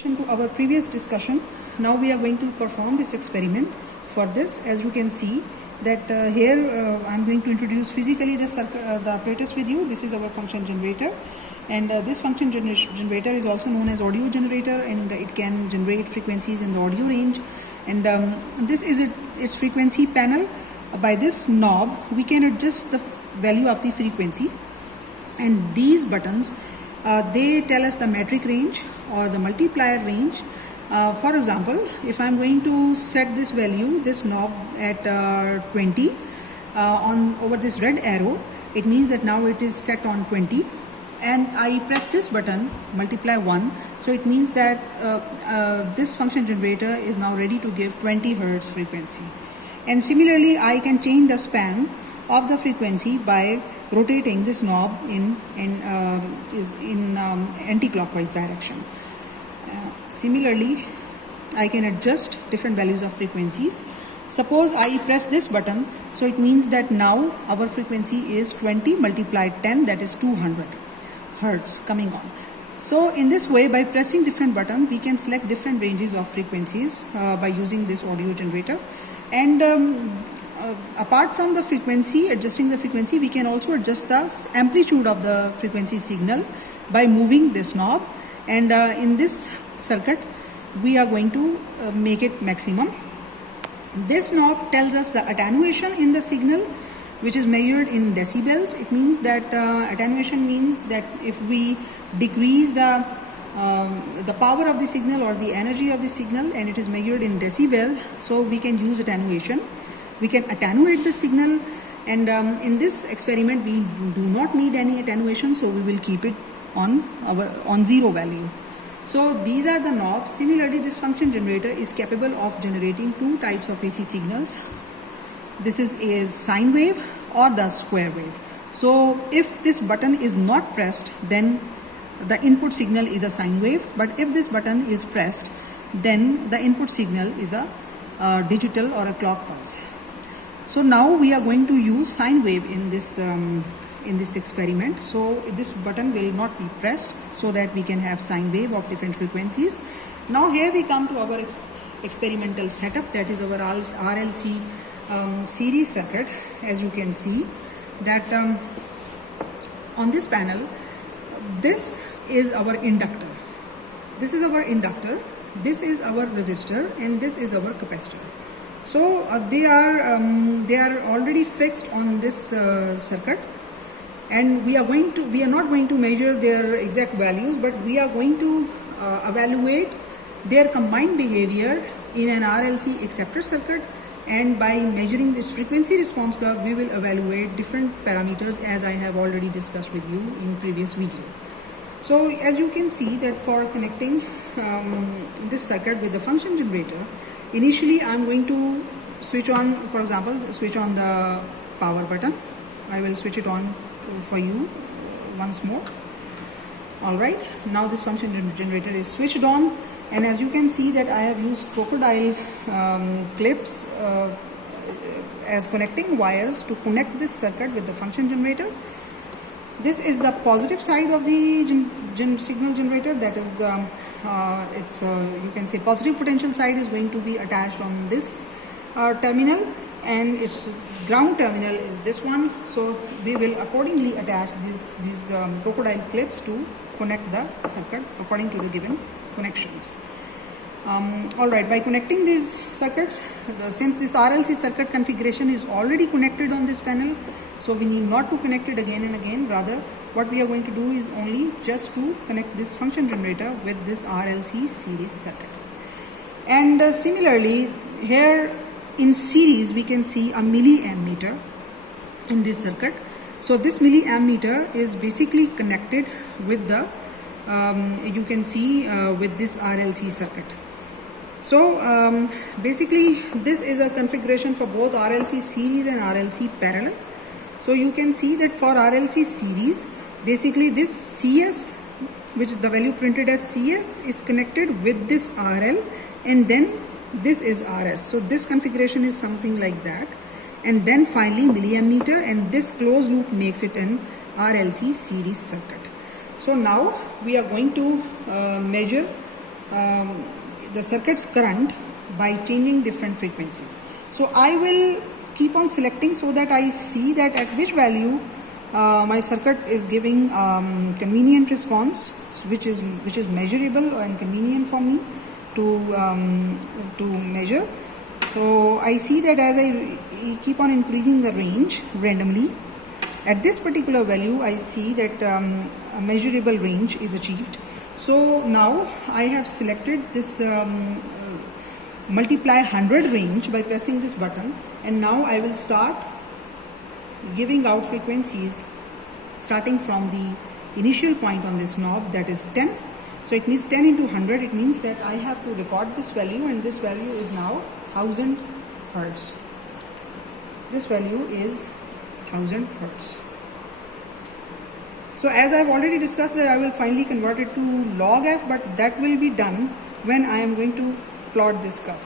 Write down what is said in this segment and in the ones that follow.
To our previous discussion, now we are going to perform this experiment. For this, as you can see that here I am going to introduce physically the apparatus with you. This is our function generator, and this function generator is also known as audio generator, and it can generate frequencies in the audio range. And this is its frequency panel. By this knob we can adjust the value of the frequency, and these buttons they tell us the metric range or the multiplier range. For example, if I'm going to set this value, this knob at 20 on over this red arrow, it means that now it is set on 20, and I press this button multiply 1, so it means that this function generator is now ready to give 20 Hertz frequency. And similarly, I can change the span of the frequency by rotating this knob in anti-clockwise direction. Similarly, I can adjust different values of frequencies. Suppose I press this button, so it means that now our frequency is 20 multiplied 10, that is 200 Hertz coming on. So in this way, by pressing different buttons, we can select different ranges of frequencies by using this audio generator. And apart from the frequency, adjusting the frequency, we can also adjust the amplitude of the frequency signal by moving this knob. And in this circuit, we are going to make it maximum. This knob tells us the attenuation in the signal, which is measured in decibels. It means that attenuation means that if we decrease the power of the signal or the energy of the signal, and it is measured in decibel, so we can use attenuation. We can attenuate the signal, and in this experiment we do not need any attenuation, so we will keep it on 0 value. So these are the knobs. Similarly, this function generator is capable of generating two types of AC signals. This is a sine wave or the square wave. So if this button is not pressed, then the input signal is a sine wave, but if this button is pressed, then the input signal is a digital or a clock pulse. So now we are going to use sine wave in this experiment. So this button will not be pressed, so that we can have sine wave of different frequencies. Now here we come to our experimental setup, that is our RLC series circuit. As you can see that on this panel, this is our inductor, this is our inductor, this is our resistor, and this is our capacitor. So they are already fixed on this circuit, and we are not going to measure their exact values, but we are going to evaluate their combined behavior in an RLC acceptor circuit. And by measuring this frequency response curve, we will evaluate different parameters, as I have already discussed with you in previous video. So as you can see that for connecting this circuit with the function generator, initially I am going to switch on, for example, switch on the power button. I will switch it on for you once more. Alright, now this function generator is switched on, and as you can see that I have used crocodile clips as connecting wires to connect this circuit with the function generator. This is the positive side of the signal generator, that is you can say positive potential side is going to be attached on this terminal, and its ground terminal is this one. So we will accordingly attach these crocodile clips to connect the circuit according to the given connections. Alright, by connecting these circuits, since this RLC circuit configuration is already connected on this panel, so we need not to connect it again and again. Rather, what we are going to do is only just to connect this function generator with this RLC series circuit. And similarly, here in series we can see a milliammeter in this circuit. So this milliammeter is basically connected with the you can see with this RLC circuit. So basically this is a configuration for both RLC series and RLC parallel. So you can see that for RLC series, basically this CS, which is the value printed as CS, is connected with this RL, and then this is RS. So this configuration is something like that, and then finally milliammeter, and this closed loop makes it an RLC series circuit. So now we are going to measure the circuit's current by changing different frequencies. So I will keep on selecting so that I see that at which value my circuit is giving convenient response, which is measurable and convenient for me to measure. So I see that as I keep on increasing the range randomly, at this particular value I see that a measurable range is achieved. So now I have selected this multiply 100 range by pressing this button, and now I will start giving out frequencies starting from the initial point on this knob, that is 10. So it means 10 into 100, it means that I have to record this value, and this value is now 1000 Hertz. This value is 1000 Hertz. So as I have already discussed that I will finally convert it to log f, but that will be done when I am going to plot this curve.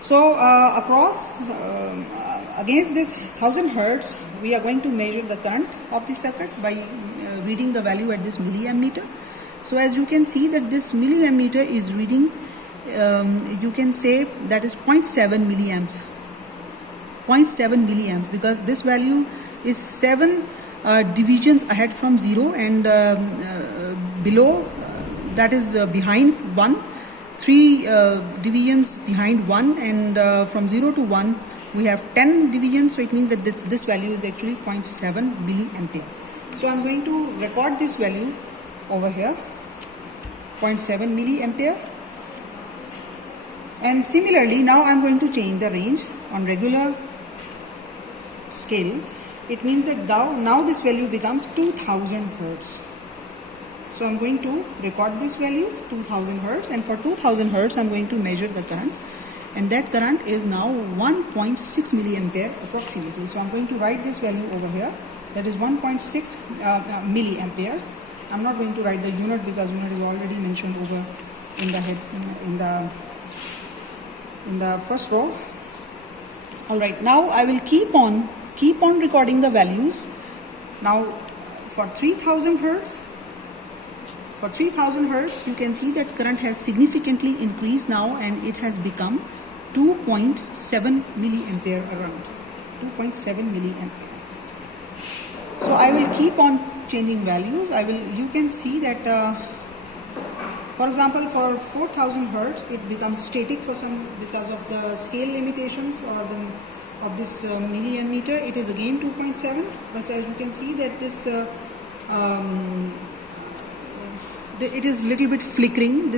So against this 1000 Hertz, we are going to measure the current of the circuit by reading the value at this milliammeter. So as you can see that this milliammeter is reading, you can say that is 0.7 milliamps. 0.7 milliamps, because this value is 7 divisions ahead from 0, and below that is behind 1, 3 divisions behind 1, and from 0 to 1 we have 10 divisions. So it means that this value is actually 0.7 milliampere. So I'm going to record this value over here, 0.7 milliampere. And similarly, now I'm going to change the range on regular scale. It means that now this value becomes 2000 Hertz. So I'm going to record this value 2000 Hertz, and for 2000 Hertz I'm going to measure the current, and that current is now 1.6 milliampere approximately. So I'm going to write this value over here, that is 1.6 milliamperes. I'm not going to write the unit because unit is already mentioned over in the head in the first row. Alright, now I will keep on recording the values. Now for 3000 Hertz, you can see that current has significantly increased now, and it has become 2.7 milliampere around 2.7 milliampere. So I will keep on changing values. You can see that for example, for 4000 Hertz it becomes static for some, because of the scale limitations of this milliammeter. It is again 2.7, but as you can see that this it is little bit flickering. This